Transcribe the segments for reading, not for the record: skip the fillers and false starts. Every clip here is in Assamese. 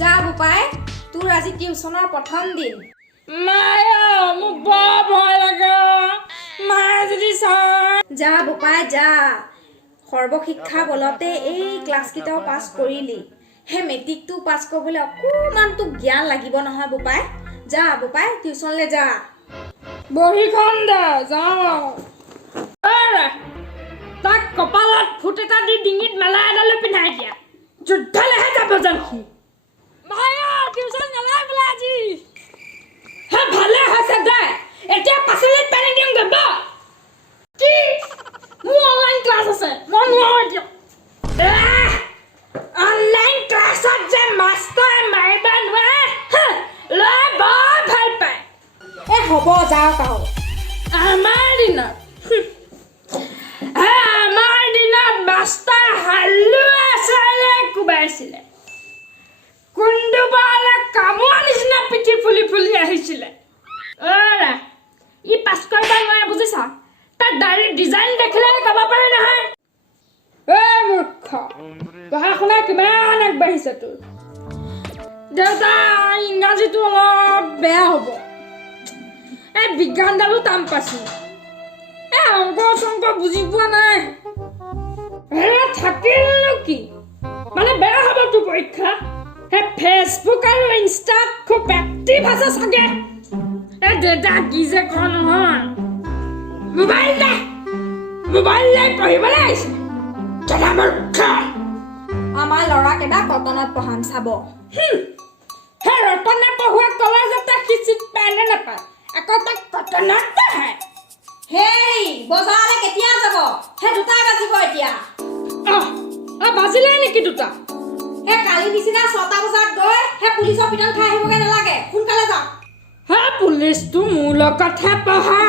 যা বোপাই তোৰ আজি টিউচনৰ প্ৰথম দিন মায়া মোক বৰ ভয় লাগে মায়ে যদি চাই যা বোপাই যা সৰ্বশিক্ষা বলতে এই ক্লাছকেইটাও পাছ কৰিলি হে মেট্ৰিকটো পাছ কৰিবলৈ অকণমান তোক জ্ঞান লাগিব নহয় বোপাই যা বোপাই টিউচনলৈ যা বহীখন দে যাওঁ তাক কপালত ফুট এটা দি ডিঙিত মেলা এডালো পিন্ধাই দিয়া যুদ্ধলৈহে যাব যেন সি মায়া টিউচন নালাগে বোলে আজি হে ভালে হৈছে দে এতিয়া পাচলিত পানী দিম গব কি মোৰ অনলাইন ক্লাছ আছে মই নোৱাৰো এতিয়া অনলাইন ক্লাছত যে মাষ্টৰে মাৰিব নোৱাৰে ল'ৰাই বৰ ভাল পায় এ হ'ব যাওক আৰু আমাৰ দিনত মাষ্টৰ হালোৱা চালে কোবাইছিলে কোনদুবালে কামোৰা নিচিনা পিঠি ফুলি ফুলি আহিছিলে ই পাছ কৰিব নোৱাৰে বুজিছা তাৰ দাড়ি ডিজাইন দেখিলে ক'ব পাৰি নহয় মূৰ্খ পঢ়া শুনা কিমান আগবাঢ়িছে তোৰ দেউতা ইংৰাজীটো অলপ বেয়া হ'ব এই বিজ্ঞানডালো টান পাইছো অংক চংক বুজি পোৱা নাই থাকিল কি মানে বেয়া হ'ব তোৰ পৰীক্ষা ফেচবুক আৰু ইনষ্টাত খুব এক্টিভ আছে চাগে দেউতা কি যে কওঁ নহয় মোবাইল লৈ পঢ়িবলৈ আহিছে আমাৰ ল'ৰাক এবাৰ কটনত পঢ়াম চাব সেই ৰতনে পঢ়ুৱা কলেজতে সি চিট পায় নে নাপায় আকৌ তাক কটনত পঢ়ায় হেই বজাৰলৈ কেতিয়া যাব সেই দুটাই বাজিব এতিয়া বাজিলে নেকি দুটা সেই কালি নিচিনা 6টা বজাত গৈ সেই পুলিচৰ পিটন খাই আহিবগৈ নালাগে সোনকালে যাওক পুলিচটো মোৰ লগতহে পঢ়া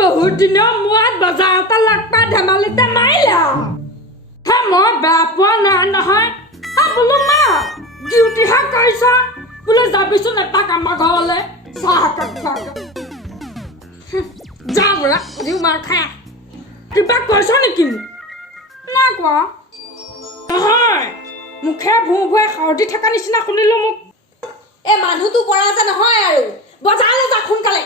বহুত দিনৰ মূৰত বজাৰতে লগ পাই ধেমালিতে মাৰিলে মই বেয়া পোৱা নাই নহয় বোলো মা ডিউটিহে কৰিছ বোলে যাবিচোন এপাক আমাৰ ঘৰলৈ চাহ একাপ খোৱাকৈ যা বোলা দিও মাৰ খাই কিবা কৈছ নেকি নাই কোৱা নহয় মুখে ভূ ভূৱে সাৱতি থকা নিচিনা শুনিলো মোক এই মানুহটো পৰা যে নহয় আৰু বজাৰলৈ যাওক সোনকালে